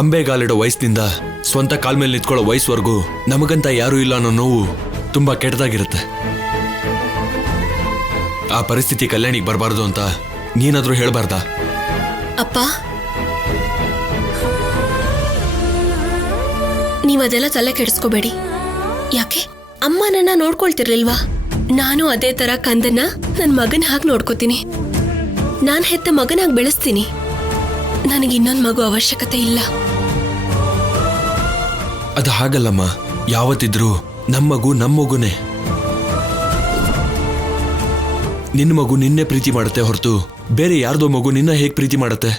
ಅಂಬೆಗಾಲಿಡೋ ವಯಸ್ಸಿನಿಂದ ಸ್ವಂತ ಕಾಲ್ ಮೇಲೆ ನಿಂತ್ಕೊಳ್ಳೋ ವಯಸ್ಸುವರೆಗೂ ನಮಗಂತ ಯಾರೂ ಇಲ್ಲ ಅನ್ನೋ ನೋವು ತುಂಬಾ ಕೆಟ್ಟದಾಗಿರುತ್ತೆ. ಆ ಪರಿಸ್ಥಿತಿ ಕಲ್ಯಾಣಿಗೆ ಬರಬಾರ್ದು ಅಂತ ನೀನಾದ್ರೂ ಹೇಳ್ಬಾರ್ದಾ? ಅಪ್ಪ, ನೀವದೆಲ್ಲ ತಲೆ ಕೆಡಿಸ್ಕೋಬೇಡಿ. ಯಾಕೆ ಅಮ್ಮ ನನ್ನ ನೋಡ್ಕೊಳ್ತಿರ್ಲಿಲ್ವಾ? ನಾನು ಅದೇ ತರ ಕಂದನ್ನ ನನ್ನ ಮಗನ ಹಾಗೆ ನೋಡ್ಕೋತೀನಿ. ನಾನು ಹೆತ್ತ ಮಗನಾಗಿ ಬೆಳೆಸ್ತೀನಿ. ನನಗೆ ಇನ್ನೊಂದು ಮಗು ಅವಶ್ಯಕತೆ ಇಲ್ಲ. ಅದು ಹಾಗಲ್ಲಮ್ಮ. ಯಾವತ್ತಿದ್ರೂ ನಮ್ಮ ಮಗುನೇ. ನಿನ್ನ ಮಗು ನಿನ್ನೆ ಪ್ರೀತಿ ಮಾಡುತ್ತೆ ಹೊರತು ಬೇರೆ ಯಾರ್ದೋ ಮಗು ನಿನ್ನ ಹೇಗೆ ಪ್ರೀತಿ ಮಾಡುತ್ತೆ?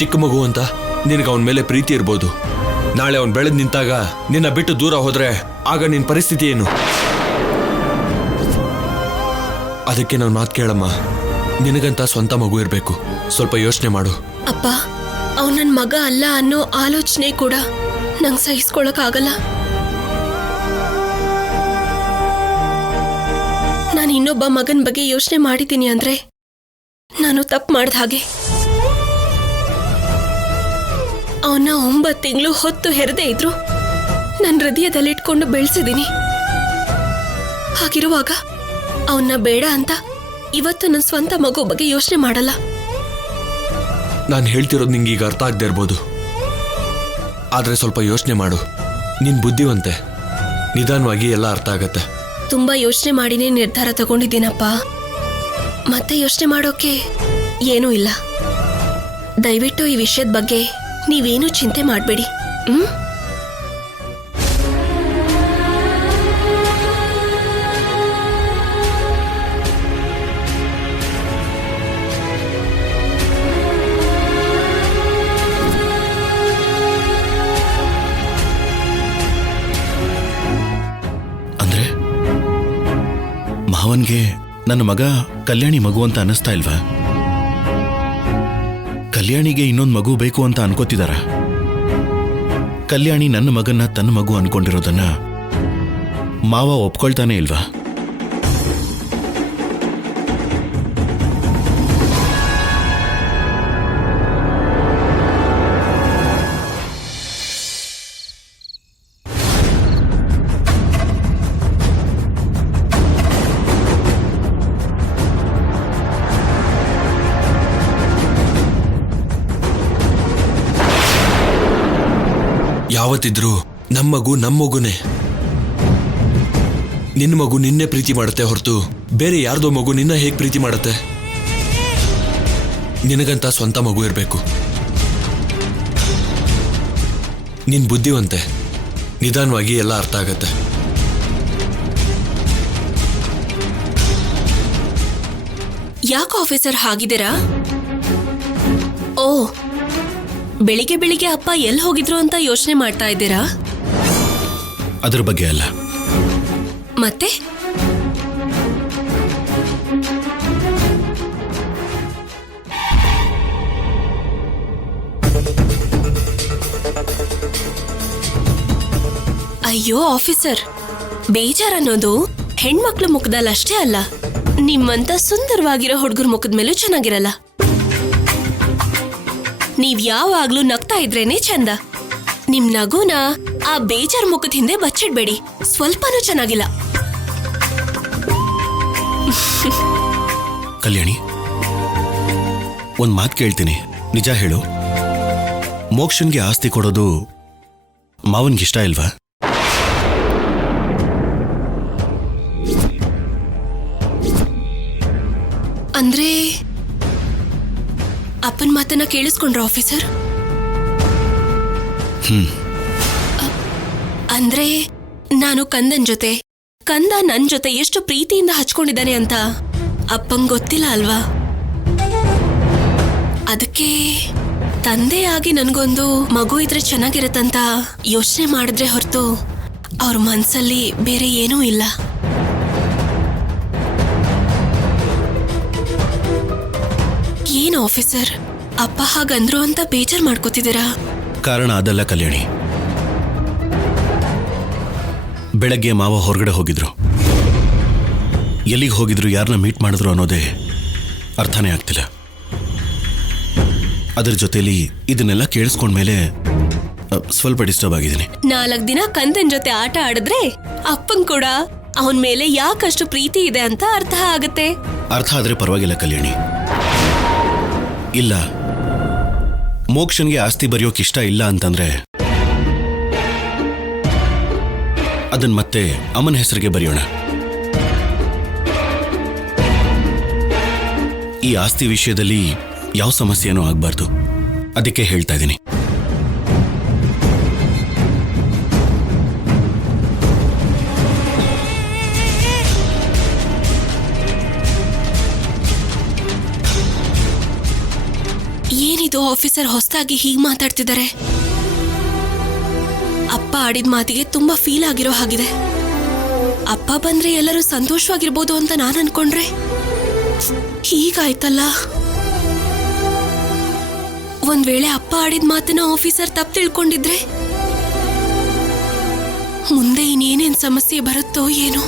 ಚಿಕ್ಕ ಮಗು ಅಂತ ನಿನಗೆ ಅವನ ಮೇಲೆ ಪ್ರೀತಿ ಇರ್ಬೋದು. ನಾಳೆ ಅವನ್ ಬೆಳೆದ್ ನಿಂತಾಗ ನಿನ್ನ ಬಿಟ್ಟು ದೂರ ಹೋದ್ರೆ ಆಗ ನಿನ್ನ ಪರಿಸ್ಥಿತಿ ಏನು? ಅದಕ್ಕೆ ನಾನು ಮಾತು ಕೇಳಮ್ಮ, ನಿನಗಂತ ಸ್ವಂತ ಮಗು ಇರಬೇಕು. ಸ್ವಲ್ಪ ಯೋಚನೆ ಮಾಡು. ಅಪ್ಪ, ಅವ್ ನನ್ನ ಮಗ ಅಲ್ಲ ಅನ್ನೋ ಆಲೋಚನೆ ಕೂಡ ನಂಗೆ ಸಹಿಸ್ಕೊಳಕ್ಕಾಗಲ್ಲ. ನಾನು ಇನ್ನೊಬ್ಬ ಮಗನ ಬಗ್ಗೆ ಯೋಚನೆ ಮಾಡಿದ್ದೀನಿ ಅಂದ್ರೆ ನಾನು ತಪ್ಪು ಮಾಡ್ದ ಹಾಗೆ. ಅವನ್ನ 9 ತಿಂಗಳು ಹೊತ್ತು ಹೆರದೇ ಇದ್ರು ನನ್ನ ಹೃದಯದಲ್ಲಿಟ್ಕೊಂಡು ಬೆಳೆಸಿದ್ದೀನಿ. ಹಾಗಿರುವಾಗ ಅವನ್ನ ಬೇಡ ಅಂತ ಇವತ್ತು ನನ್ನ ಸ್ವಂತ ಮಗು ಬಗ್ಗೆ ಯೋಚನೆ ಮಾಡಲ್ಲ. ನಾನು ಹೇಳ್ತಿರೋದು ನಿಂಗೆ ಈಗ ಅರ್ಥ ಆಗದೆ ಇರ್ಬೋದು, ಆದ್ರೆ ಸ್ವಲ್ಪ ಯೋಚನೆ ಮಾಡು. ನಿನ್ ಬುದ್ಧಿವಂತೆ, ನಿಧಾನವಾಗಿ ಎಲ್ಲ ಅರ್ಥ ಆಗತ್ತೆ. ತುಂಬಾ ಯೋಚನೆ ಮಾಡಿನೇ ನಿರ್ಧಾರ ತಗೊಂಡಿದ್ದೀನಪ್ಪ. ಮತ್ತೆ ಯೋಚನೆ ಮಾಡೋಕೆ ಏನೂ ಇಲ್ಲ. ದಯವಿಟ್ಟು ಈ ವಿಷಯದ ಬಗ್ಗೆ ನೀವೇನು ಚಿಂತೆ ಮಾಡಬೇಡಿ. ಅಂದ್ರೆ ಮಾವನ್ಗೆ ನನ್ನ ಮಗ ಕಲ್ಯಾಣಿ ಮಗು ಅಂತ ಅನ್ನಿಸ್ತಾ ಇಲ್ವಾ? ಕಲ್ಯಾಣಿಗೆ ಇನ್ನೊಂದು ಮಗು ಬೇಕು ಅಂತ ಅನ್ಕೋತಿದಾರ? ಕಲ್ಯಾಣಿ ನನ್ನ ಮಗನ್ನ ತನ್ನ ಮಗು ಅನ್ಕೊಂಡಿರೋದನ್ನ ಮಾವ ಒಪ್ಕೊಳ್ತಾನೆ ಇಲ್ವಾ? ಯಾವತ್ತಿದ್ರೂ ನಮ್ಮ ಮಗುನೇ. ನಿನ್ನ ಮಗು ನಿನ್ನೆ ಪ್ರೀತಿ ಮಾಡುತ್ತೆ ಹೊರತು ಬೇರೆ ಯಾರ್ದೋ ಮಗು ನಿನ್ನ ಹೇಗೆ ಪ್ರೀತಿ ಮಾಡುತ್ತೆ? ನಿನಗಂತ ಸ್ವಂತ ಮಗು ಇರಬೇಕು. ನಿನ್ ಬುದ್ಧಿವಂತೆ, ನಿಧಾನವಾಗಿ ಎಲ್ಲ ಅರ್ಥ ಆಗತ್ತೆ. ಯಾಕೆ ಆಫೀಸರ್ ಹಾಗಿದ್ದೀರಾ? ಓ, ಬೆಳಿಗ್ಗೆ ಅಪ್ಪ ಎಲ್ಲಿ ಹೋಗಿದ್ರು ಅಂತ ಯೋಚನೆ ಮಾಡ್ತಾ ಇದ್ದೀರಾ? ಅದ್ರ ಬಗ್ಗೆ ಅಲ್ಲ. ಮತ್ತೆ ಅಯ್ಯೋ ಆಫೀಸರ್, ಬೇಜಾರನ್ನೋದು ಹೆಣ್ಮಕ್ಳ ಮುಖದಲ್ಲಿ ಅಷ್ಟೇ ಅಲ್ಲ, ನಿಮ್ಮಂತ ಸುಂದರವಾಗಿರೋ ಹುಡುಗರ ಮುಖದ ಮೇಲೂ ಚೆನ್ನಾಗಿರಲ್ಲ. ನೀವ್ ಯಾವಾಗ್ಲೂ ನಗ್ತಾ ಇದ್ರೇನೆ ಚಂದ. ನಿಮ್ ನಗುನ ಆ ಬೇಜಾರ್ ಮುಖದ ಹಿಂದೆ ಬಚ್ಚಿಡ್ಬೇಡಿ, ಸ್ವಲ್ಪನೂ ಚೆನ್ನಾಗಿಲ್ಲ. ಕಲ್ಯಾಣಿ, ಒಂದ್ ಮಾತು ಕೇಳ್ತೀನಿ, ನಿಜ ಹೇಳು. ಮೋಕ್ಷನ್ಗೆ ಆಸ್ತಿ ಕೊಡೋದು ಮಾವನ್ಗಿಷ್ಟ ಇಲ್ವಾ? ಅಂದ್ರೆ ಅಪ್ಪನ ಮಾತನ್ನ ಕೇಳಿಸ್ಕೊಂಡ್ರ ಆಫೀಸರ್? ಅಂದ್ರೆ ನಾನು ಕಂದ ನನ್ ಜೊತೆ ಎಷ್ಟು ಪ್ರೀತಿಯಿಂದ ಹಚ್ಕೊಂಡಿದ್ದಾನೆ ಅಂತ ಅಪ್ಪಂಗ್ ಗೊತ್ತಿಲ್ಲ ಅಲ್ವಾ? ಅದಕ್ಕೆ ತಂದೆಯಾಗಿ ನನ್ಗೊಂದು ಮಗು ಇದ್ರೆ ಚೆನ್ನಾಗಿರತ್ತಂತ ಯೋಚನೆ ಮಾಡಿದ್ರೆ ಹೊರತು ಅವ್ರ ಮನ್ಸಲ್ಲಿ ಬೇರೆ ಏನೂ ಇಲ್ಲ. ಏನು ಆಫೀಸರ್, ಅಪ್ಪ ಹಾಗಂದ್ರು ಅಂತ ಬೇಜಾರ್ ಮಾಡ್ಕೋತಿದ್ದೀರಾ? ಕಾರಣ ಅದಲ್ಲ ಕಲ್ಯಾಣಿ. ಬೆಳಗ್ಗೆ ಮಾವ ಹೊರಗಡೆ ಹೋಗಿದ್ರು. ಎಲ್ಲಿಗೆ ಹೋಗಿದ್ರು, ಯಾರನ್ನ ಮೀಟ್ ಮಾಡಿದ್ರು ಅನ್ನೋದೇ ಅರ್ಥನೇ ಆಗ್ತಿಲ್ಲ. ಅದ್ರ ಜೊತೆಲಿ ಇದನ್ನೆಲ್ಲ ಕೇಳಿಸ್ಕೊಂಡ್ಮೇಲೆ ಸ್ವಲ್ಪ ಡಿಸ್ಟರ್ಬ್ ಆಗಿದ್ದೀನಿ. 4 ದಿನ ಕಂದನ್ ಜೊತೆ ಆಟ ಆಡಿದ್ರೆ ಅಪ್ಪನ್ ಕೂಡ ಅವನ್ ಮೇಲೆ ಯಾಕಷ್ಟು ಪ್ರೀತಿ ಇದೆ ಅಂತ ಅರ್ಥ ಆಗತ್ತೆ. ಅರ್ಥ ಆದ್ರೆ ಪರವಾಗಿಲ್ಲ ಕಲ್ಯಾಣಿ. ಇಲ್ಲ, ಮೋಕ್ಷನ್ಗೆ ಆಸ್ತಿ ಬರೆಯೋಕೆ ಇಷ್ಟ ಇಲ್ಲ ಅಂತಂದ್ರೆ ಅದನ್ ಮತ್ತೆ ಅಮ್ಮನ ಹೆಸರಿಗೆ ಬರೆಯೋಣ. ಈ ಆಸ್ತಿ ವಿಷಯದಲ್ಲಿ ಯಾವ ಸಮಸ್ಯೆನೂ ಆಗ್ಬಾರ್ದು. ಅದಕ್ಕೆ ಹೇಳ್ತಾ ಇದ್ದೀನಿ. ಏನಿದು ಆಫೀಸರ್ ಹೊಸದಾಗಿ ಹೀಗ್ ಮಾತಾಡ್ತಿದ್ದಾರೆ? ಅಪ್ಪ ಆಡಿದ ಮಾತಿಗೆ ತುಂಬಾ ಫೀಲ್ ಆಗಿರೋ ಹಾಗಿದೆ. ಅಪ್ಪ ಬಂದ್ರೆ ಎಲ್ಲರೂ ಸಂತೋಷವಾಗಿರ್ಬೋದು ಅಂತ ನಾನು ಅನ್ಕೊಂಡ್ರೆ ಹೀಗಾಯ್ತಲ್ಲ. ಒಂದ್ ವೇಳೆ ಅಪ್ಪ ಆಡಿದ ಮಾತನ್ನ ಆಫೀಸರ್ ತಪ್ಪು ತಿಳ್ಕೊಂಡಿದ್ರೆ ಮುಂದೆ ಇನ್ನೇನೇನ್ ಸಮಸ್ಯೆ ಬರುತ್ತೋ ಏನೋ.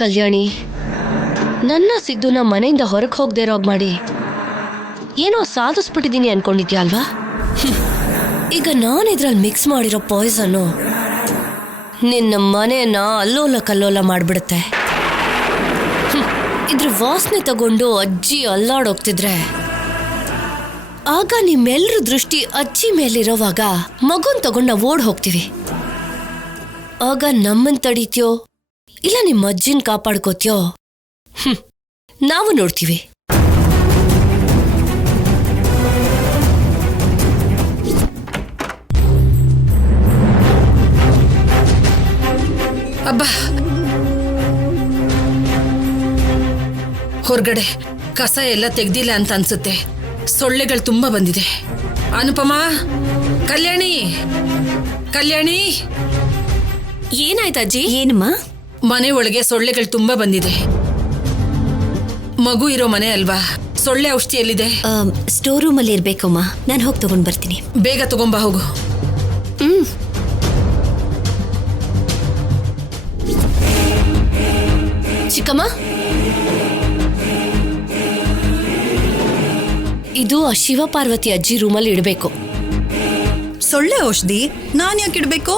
ಕಲ್ಯಾಣಿ, ನನ್ನ ಸಿದ್ದುನ ಮನೆಯಿಂದ ಹೊರಗೆ ಹೋಗದೆ ಇರೋಗ್ ಮಾಡಿ ಏನೋ ಸಾಧಿಸ್ಬಿಟ್ಟಿದ್ದೀನಿ ಅನ್ಕೊಂಡಿದ್ಯಾ ಅಲ್ವಾ? ಈಗ ನಾನು ಇದ್ರಲ್ಲಿ ಮಿಕ್ಸ್ ಮಾಡಿರೋ ಪಾಯ್ಸನ್ನು ನಿನ್ನ ಮನೆಯನ್ನ ಅಲ್ಲೋಲ ಕಲ್ಲೋಲ ಮಾಡಿಬಿಡುತ್ತೆ. ಇದ್ರ ವಾಸನೆ ತಗೊಂಡು ಅಜ್ಜಿ ಅಲ್ಲಾಡೋಗ್ತಿದ್ರೆ ಆಗ ನಿಮ್ಮೆಲ್ಲರ ದೃಷ್ಟಿ ಅಜ್ಜಿ ಮೇಲಿರೋವಾಗ ಮಗುನ್ ತಗೊಂಡು ನಾವು ಓಡ್ ಹೋಗ್ತೀವಿ. ಆಗ ನಮ್ಮನ್ ತಡೀತ್ಯೋ ಇಲ್ಲ ನಿಮ್ಮ ಅಜ್ಜಿನ ಕಾಪಾಡ್ಕೋತ್ಯೋ ನಾವು ನೋಡ್ತೀವಿ. ಅಬ್ಬಾ, ಹೊರಗಡೆ ಕಸ ಎಲ್ಲ ತೆಗ್ದಿಲ್ಲ ಅಂತ ಅನ್ಸುತ್ತೆ. ಸೊಳ್ಳೆಗಳು ತುಂಬಾ ಬಂದಿದೆ. ಅನುಪಮ, ಕಲ್ಯಾಣಿ, ಕಲ್ಯಾಣಿ, ಏನಾಯ್ತಜ್ಜಿ? ಏನಮ್ಮ? ಮನೆ ಒಳಗೆ ಸೊಳ್ಳೆಗಳು ತುಂಬಾ ಬಂದಿದೆ. ಮಗು ಇರೋ ಮನೆ ಅಲ್ವಾ? ಸೊಳ್ಳೆ ಔಷಧಿ ಎಲ್ಲಿದೆ? ಸ್ಟೋರ್ ರೂಮ್ ಅಲ್ಲಿ ಇರ್ಬೇಕಮ್ಮ. ನಾನು ಹೋಗಿ ತಗೊಂಡ್ ಬರ್ತೀನಿ. ಬೇಗ ತಗೊಂಬಾ ಹೋಗು. ಚಿಕ್ಕಮ್ಮ, ಇದು ಆ ಶಿವಪಾರ್ವತಿ ಅಜ್ಜಿ ರೂಮಲ್ಲಿ ಇಡಬೇಕು. ಸೊಳ್ಳೆ ಔಷಧಿ ನಾನ್ ಯಾಕೆ ಇಡ್ಬೇಕು?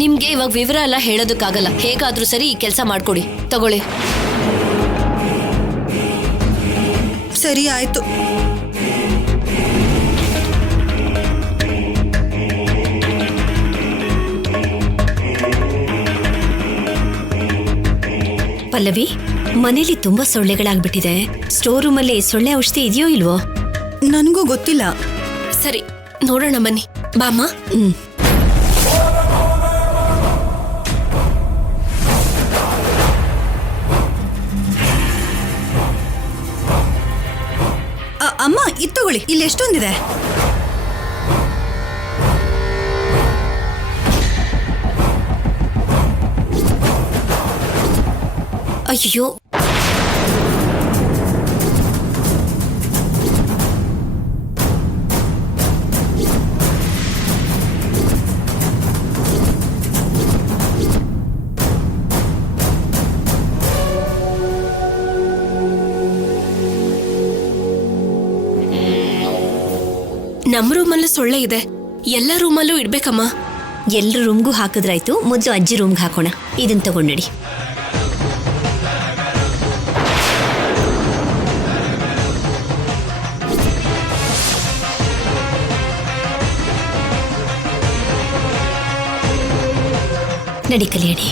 ನಿಮ್ಗೆ ಇವಾಗ ವಿವರ ಎಲ್ಲ ಹೇಳೋದಕ್ಕಾಗಲ್ಲ. ಹೇಗಾದ್ರೂ ಸರಿ ಈ ಕೆಲಸ ಮಾಡ್ಕೊಡಿ. ತಗೊಳ್ಳಿ. ಸರಿ ಆಯ್ತು. ಪಲ್ಲವಿ, ಮನೇಲಿ ತುಂಬಾ ಸೊಳ್ಳೆಗಳಾಗ್ಬಿಟ್ಟಿದೆ. ಸ್ಟೋರ್ ರೂಮ್ ಅಲ್ಲಿ ಸೊಳ್ಳೆ ಔಷಧಿ ಇದೆಯೋ ಇಲ್ವೋ? ನನಗೂ ಗೊತ್ತಿಲ್ಲ. ಸರಿ, ನೋಡೋಣ ಬನ್ನಿ. ಬಾಮ್ಮ. ಅಮ್ಮ, ಇದು ತಗೊಳ್ಳಿ. ಇಲ್ಲಿ ಎಷ್ಟೊಂದಿದೆ. ಅಯ್ಯೋ, ನಮ್ಮ ರೂಮಲ್ಲೂ ಸೊಳ್ಳೆ ಇದೆ. ಎಲ್ಲ ರೂಮಲ್ಲೂ ಇಡ್ಬೇಕಮ್ಮ. ಎಲ್ರ ರೂಮ್ಗೂ ಹಾಕಿದ್ರಾಯ್ತು. ಮೊದಲು ಅಜ್ಜಿ ರೂಮ್ಗೆ ಹಾಕೋಣ. ಇದನ್ನ ತಗೊಂಡಿ. ನಡಿ ಕಲ್ಯಾಣಿ.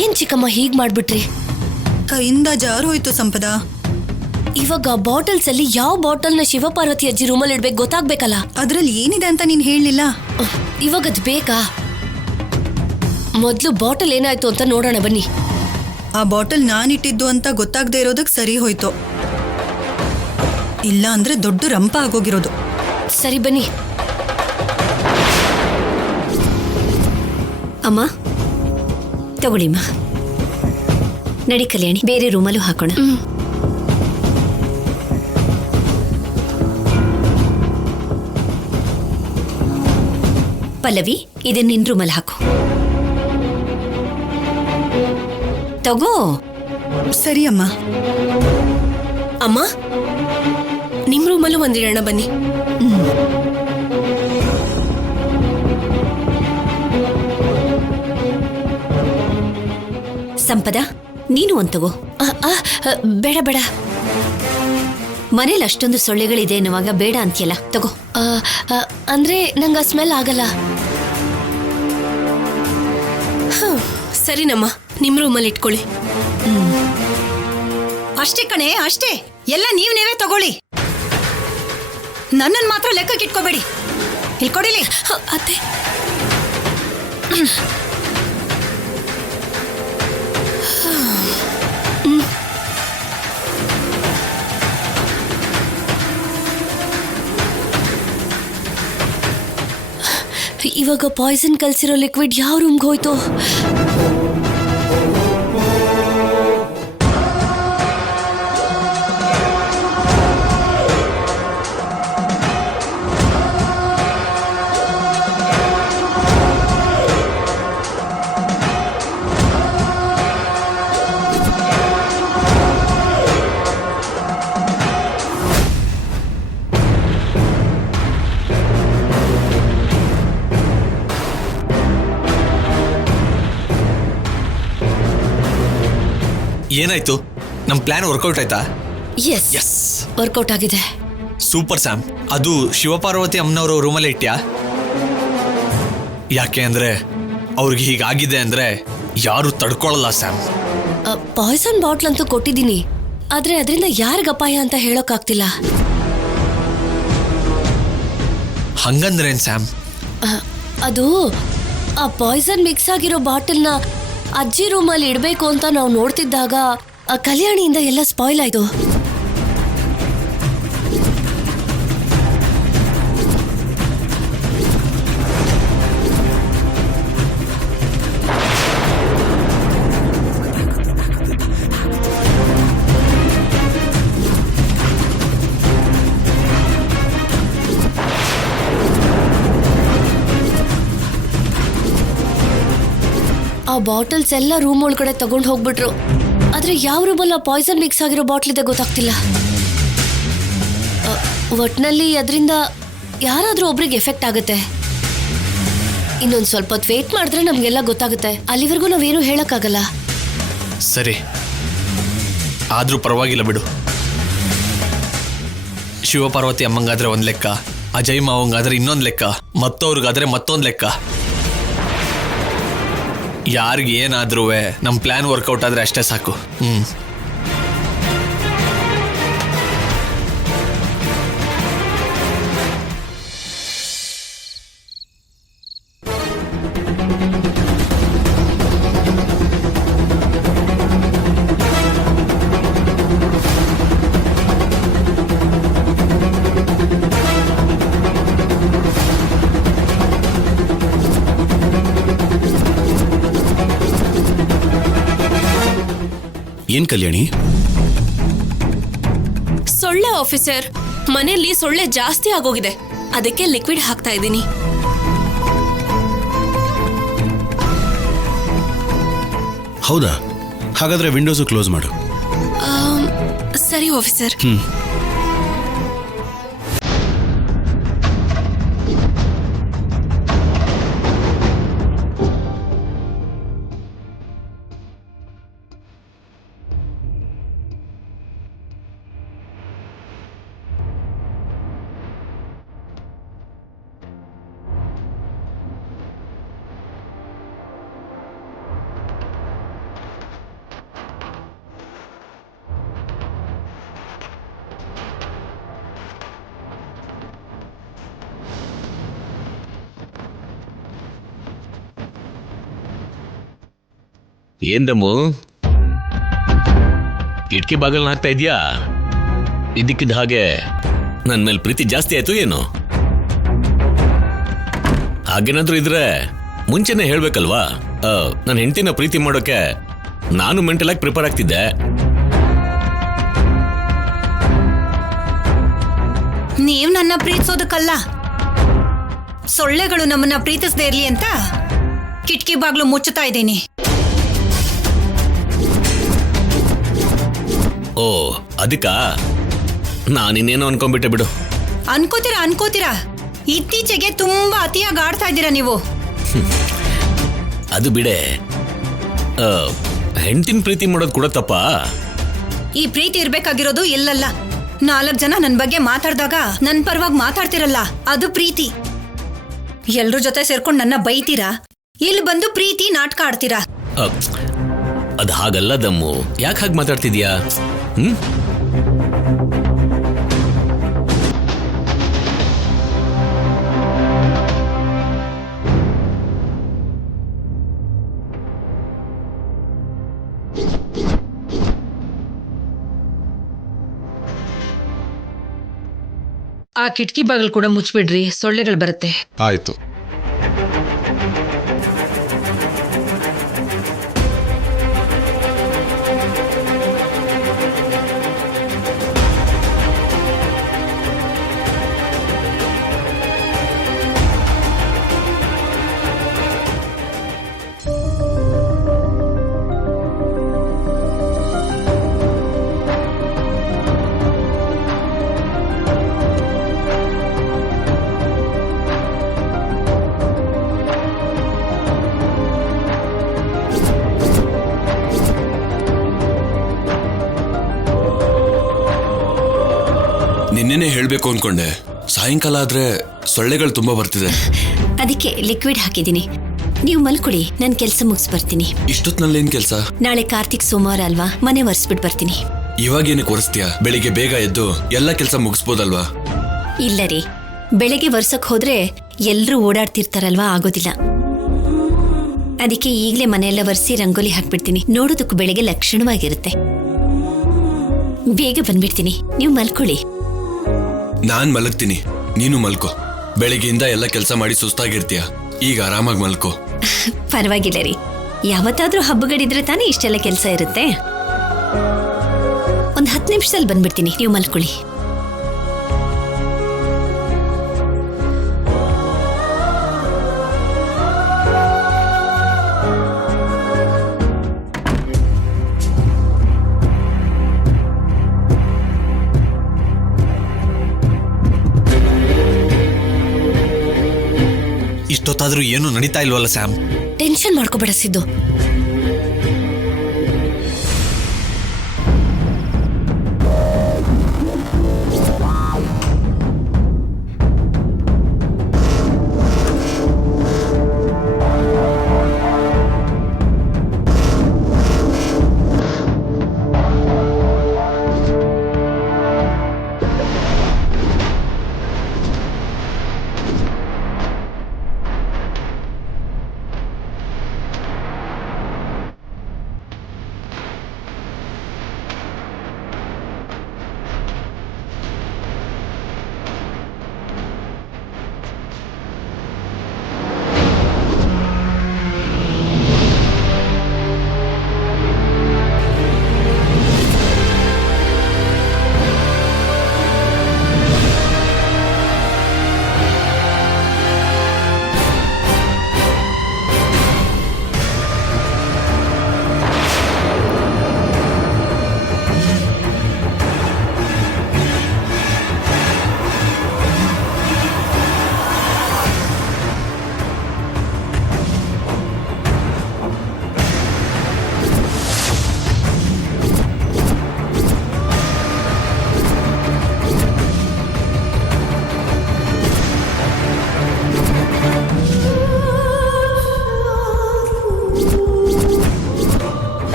ಏನ್ ಚಿಕ್ಕಮ್ಮ ಹೀಗ್ ಮಾಡ್ಬಿಟ್ರಿ? ಕೈಯಿಂದ ಜಾರು ಹೋಯ್ತು ಸಂಪದ. ಇವಾಗ ಬಾಟಲ್ಸ್ ಅಲ್ಲಿ ಯಾವ ಬಾಟಲ್ನ ಶಿವಪಾರ್ವತಿ ಅಜ್ಜಿ ರೂಮಲ್ಲಿ ಇಡ್ಬೇಕು ಗೊತ್ತಾಗ್ಬೇಕಲ್ಲ. ಅದ್ರಲ್ಲಿ ಏನಿದೆ ಅಂತ ನೀನ್ ಹೇಳಲಿಲ್ಲ. ಇವಾಗ ಅದ್ ಬೇಕಾ? ಮೊದ್ಲು ಬಾಟಲ್ ಏನಾಯ್ತು ಅಂತ ನೋಡೋಣ ಬನ್ನಿ. ಆ ಬಾಟಲ್ ನಾನಿಟ್ಟಿದ್ದು ಅಂತ ಗೊತ್ತಾಗದೆ ಇರೋದಕ್ಕೆ ಸರಿ ಹೋಯ್ತು. ಇಲ್ಲ ಅಂದ್ರೆ ದೊಡ್ಡ ರಂಪ ಆಗೋಗಿರೋದು. ಸರಿ ಬನ್ನಿ. ಅಮ್ಮ ತಗೊಳ್ಳಿಮ್ಮ. ನಡಿ ಕಲ್ಯಾಣಿ, ಬೇರೆ ರೂಮಲ್ಲೂ ಹಾಕೋಣ. ಪಲ್ಲವಿ, ಇದನ್ನ ನಿನ್ ರೂಮಲ್ಲಿ ಹಾಕು. ತಗೋ. ಸರಿ ಅಮ್ಮ. ಅಮ್ಮ ನಿಮ್ ರೂಮಲ್ಲೂ ಒಂದಿಡೋಣ ಬನ್ನಿ. ಸಂಪದ, ನೀನು ಒಂದ್ ತಗೋ. ಬೇಡ ಬೇಡ, ಮನೇಲಿ ಅಷ್ಟೊಂದು ಸೊಳ್ಳೆಗಳಿದೆ ಅನ್ನುವಾಗ ಬೇಡ ಅಂತೀಯಲ್ಲ, ತಗೋ. ಅಂದ್ರೆ ನಂಗೆ ಸ್ಮೆಲ್ ಆಗಲ್ಲ. ಸರಿನಮ್ಮ, ನಿಮ್ ರೂಮಲ್ಲಿ ಇಟ್ಕೊಳ್ಳಿ. ಅಷ್ಟೇ ಕಣೆ, ಅಷ್ಟೇ. ಎಲ್ಲ ನೀವೇ ತಗೊಳ್ಳಿ. ನನ್ನನ್ನು ಮಾತ್ರ ಲೆಕ್ಕಕ್ಕೆ ಇಟ್ಕೋಬೇಡಿ. ಇಲ್ಲಿ ಕೊಡಿಲಿ. ಅತ್ತೆ, ಇವಾಗ ಪಾಯ್ಸನ್ ಕಲ್ಸಿರೋ ಲಿಕ್ವಿಡ್ ಯಾವ ರೂಮ್ಗೆ ಹೋಯ್ತು? ಏನಾಯ್ತು? ನಮ್ಮ ಪ್ಲಾನ್ ವರ್ಕೌಟ್ ಆಯ್ತಾ? ಎಸ್, ವರ್ಕೌಟ್ ಆಗಿದೆ. Super Sam. ಅದು ಶಿವಪಾರ್ವತಿ ಅಮ್ಮನವರು ರೂಮಲ್ಲೇ ಇಟ್ಟ್ಯಾ? ಯಾಕೆ ಅಂದ್ರೆ ಅವ್ರಿಗೆ ಹೀಗಾಗಿದೆ ಅಂದ್ರೆ ಯಾರು ತಡ್ಕೊಳ್ಳಲ್ಲ ಸ್ಯಾಮ್. ಪಾಯ್ಸನ್ ಬಾಟ್ಲ್ ಅಂತೂ ಕೊಟ್ಟಿದ್ದೀನಿ, ಆದ್ರೆ ಅದರಿಂದ ಯಾರಿಗ ಅಪಾಯ ಅಂತ ಹೇಳೋಕ್ಕಾಗ್ತಿಲ್ಲ. ಹಂಗಂದ್ರೇನ್ ಸ್ಯಾಮ್? ಅದು ಆ ಪಾಯ್ಸನ್ ಮಿಕ್ಸ್ ಆಗಿರೋ ಬಾಟಲ್ನ ಅಜ್ಜಿ ರೂಮಲ್ಲಿ ಇಡಬೇಕು ಅಂತ ನಾವು ನೋಡ್ತಿದ್ದಾಗ ಆ ಕಲ್ಯಾಣಿಯಿಂದ ಎಲ್ಲ ಸ್ಪಾಯ್ಲ್ ಆಯ್ತು. ಆ ಬಾಟಲ್ಸ್ ಎಲ್ಲ ರೂಮ್ ಒಳಗಡೆ ತಗೊಂಡು ಹೋಗ್ಬಿಟ್ರು. ಆದ್ರೆ ಯಾವ ರೂಮಲ್ಲಿ ಆ ಪಾಯ್ಸನ್ ಮಿಕ್ಸ್ ಆಗಿರೋ ಬಾಟ್ಲ್ ಇದೆ ಗೊತ್ತಾಗ್ತಿಲ್ಲ. ಒಟ್ನಲ್ಲಿ ಅದರಿಂದ ಯಾರಾದ್ರೂ ಒಬ್ರಿಗೆ ಎಫೆಕ್ಟ್ ಆಗುತ್ತೆ. ಇನ್ನೊಂದು ಸ್ವಲ್ಪ ಹೊತ್ತು ವೇಟ್ ಮಾಡಿದ್ರೆ ನಮ್ಗೆಲ್ಲ ಗೊತ್ತಾಗುತ್ತೆ. ಅಲ್ಲಿವರೆಗೂ ನಾವೇನು ಹೇಳಕ್ಕಾಗಲ್ಲ. ಸರಿ, ಆದ್ರೂ ಪರವಾಗಿಲ್ಲ ಬಿಡು. ಶಿವಪಾರ್ವತಿ ಅಮ್ಮಂಗಾದ್ರೆ ಒಂದ್ ಲೆಕ್ಕ, ಅಜಯ್ ಮಾವಂಗಾದ್ರೆ ಇನ್ನೊಂದು ಲೆಕ್ಕ, ಮತ್ತವ್ರಿಗಾದ್ರೆ ಮತ್ತೊಂದು ಲೆಕ್ಕ. ಯಾರಿಗೆ ಏನಾದ್ರೂ ನಮ್ಮ ಪ್ಲಾನ್ ವರ್ಕೌಟ್ ಆದ್ರೆ ಅಷ್ಟೇ ಸಾಕು. ಏನ್ ಕಲ್ಯಾಣಿ? ಸೊಳ್ಳೆ ಆಫೀಸರ್, ಮನೆಯಲ್ಲಿ ಸೊಳ್ಳೆ ಜಾಸ್ತಿ ಆಗೋಗಿದೆ, ಅದಕ್ಕೆ ಲಿಕ್ವಿಡ್ ಹಾಕ್ತಾ ಇದ್ದೀನಿ. ಹೌದಾ? ಹಾಗಾದ್ರೆ ವಿಂಡೋಸು ಕ್ಲೋಸ್ ಮಾಡು. ಸರಿ ಆಫೀಸರ್. ಏನ್ದಮ್ಮು ಕಿಟಕಿ ಬಾಗಲ್ನ ಹಾಕ್ತಾ ಇದೀಯಾ? ಇದಕ್ಕಿದ್ದ ಹಾಗೆ ನನ್ನ ಮೇಲೆ ಪ್ರೀತಿ ಜಾಸ್ತಿ ಆಯ್ತು ಏನು? ಹಾಗೇನಾದ್ರೂ ಇದ್ರೆ ಮುಂಚೆನೆ ಹೇಳ್ಬೇಕಲ್ವಾ? ನನ್ನ ಹೆಂಡತಿನ ಪ್ರೀತಿ ಮಾಡೋಕೆ ನಾನು ಮೆಂಟಲ್ ಆಗಿ ಪ್ರಿಪೇರ್ ಆಗ್ತಿದ್ದೆ. ನೀವ್ ನನ್ನ ಪ್ರೀತಿಸೋದಕ್ಕಲ್ಲ, ಸೊಳ್ಳೆಗಳು ನಮ್ಮನ್ನ ಪ್ರೀತಿಸದೇ ಇರ್ಲಿ ಅಂತ ಕಿಟಕಿ ಬಾಗ್ಲು ಮುಚ್ಚುತ್ತಾ ಇದ್ದೀನಿ. ಓ ಅದಕ್ಕ ನಾನಿನ್ನೇನೋ ಅನ್ಕೊಂಡ್ಬಿಟ್ಟೆ ಬಿಡು. ಅನ್ಕೋತೀರಾ ಇತ್ತೀಚೆಗೆ ತುಂಬಾ ಅತಿಯಾಗಿ ಆಡ್ತಾ ಇದ್ದೀರಾ ನೀವು. ಅದು ಬಿಡೆ, ಹೆಂಡತಿನ ಪ್ರೀತಿ ಮಾಡೋದು ಕೂಡ ತಪ್ಪ? ಈ ಪ್ರೀತಿ ಇರ್ಬೇಕಾಗಿರೋದು ಇಲ್ಲಲ್ಲ. 4 ಜನ ನನ್ನ ಬಗ್ಗೆ ಮಾತಾಡ್ದಾಗ ನನ್ನ ಪರವಾಗಿ ಮಾತಾಡ್ತಿರಲ್ಲ, ಅದು ಪ್ರೀತಿ. ಎಲ್ರ ಜೊತೆ ಸೇರ್ಕೊಂಡು ನನ್ನ ಬೈತೀರಾ, ಇಲ್ಲಿ ಬಂದು ಪ್ರೀತಿ ನಾಟಕ ಆಡ್ತೀರಾ. ಅದು ಹಾಗಲ್ಲ ದಮ್ಮು, ಯಾಕೆ ಹಾಗೆ ಮಾತಾಡ್ತಿದ್ಯಾ? ಆ ಕಿಟಕಿ ಬಾಗಿಲು ಕೂಡ ಮುಚ್ಚಿಬಿಡ್ರಿ, ಸೊಳ್ಳೆಗಳು ಬರುತ್ತೆ. ಆಯ್ತು. ನಿನ್ನೆನೆ ಹೇಳ್ಬೇಕು ಅನ್ಕೊಂಡೆ, ಸಾಯಂಕಾಲ ಆದ್ರೆ ಸೊಳ್ಳೆಗಳು ತುಂಬಾ ಬರ್ತಿದೆ. ಅದಕ್ಕೆ ಲಿಕ್ವಿಡ್ ಹಾಕಿದ್ದೀನಿ. ನೀವು ಮಲ್ಕೊಡಿ, ನಾನು ಕೆಲಸ ಮುಗಿಸ್ ಬರ್ತೀನಿ. ಇಷ್ಟೊತ್ನಲ್ಲಿ ಏನ್ ಕೆಲಸ? ನಾಳೆ ಕಾರ್ತಿಕ್ ಸೋಮವಾರ ಅಲ್ವಾ, ಮನೆ ಒರೆಸ್ಬಿಟ್ಟು ಬರ್ತೀನಿ. ಇವಾಗೇನಕ್ಕೆ ಒರೆಸ್ತೀಯಾ? ಬೆಳಿಗ್ಗೆ ಬೇಗ ಎದ್ದು ಎಲ್ಲ ಕೆಲಸ ಮುಗಿಸ್ಬೋದಲ್ವಾ? ಇಲ್ಲ ರೀ, ಬೆಳಗ್ಗೆ ಒರ್ಸಕ್ ಹೋದ್ರೆ ಎಲ್ರೂ ಓಡಾಡ್ತಿರ್ತಾರಲ್ವಾ, ಆಗೋದಿಲ್ಲ. ಅದಕ್ಕೆ ಈಗಲೇ ಮನೆಯೆಲ್ಲ ಒರೆಸಿ ರಂಗೋಲಿ ಹಾಕ್ಬಿಡ್ತೀನಿ. ನೋಡೋದಕ್ಕೂ ಬೆಳಗ್ಗೆ ಲಕ್ಷಣವಾಗಿರುತ್ತೆ. ಬೇಗ ಬಂದ್ಬಿಡ್ತೀನಿ, ನೀವು ಮಲ್ಕೊಳ್ಳಿ. ನಾನ್ ಮಲಗ್ತೀನಿ, ನೀನು ಮಲ್ಕೋ. ಬೆಳಿಗ್ಗೆಯಿಂದ ಎಲ್ಲ ಕೆಲಸ ಮಾಡಿ ಸುಸ್ತಾಗಿರ್ತೀಯ, ಈಗ ಆರಾಮಾಗಿ ಮಲ್ಕೋ. ಪರವಾಗಿಲ್ಲ ರೀ, ಯಾವತ್ತಾದ್ರೂ ಹಬ್ಬಗಳಿದ್ರೆ ತಾನೇ ಇಷ್ಟೆಲ್ಲ ಕೆಲಸ ಇರುತ್ತೆ. ಒಂದು 10 ನಿಮಿಷದಲ್ಲಿ ಬಂದ್ಬಿಡ್ತೀನಿ, ನೀವು ಮಲ್ಕೊಳ್ಳಿ. ಇಷ್ಟೊತ್ತಾದ್ರೂ ಏನು ನಡೀತಾ ಇಲ್ವಲ್ಲ ಸ್ಯಾಮ್? ಟೆನ್ಷನ್ ಮಾಡ್ಕೋಬೇಡ ಸಿದ್ದು.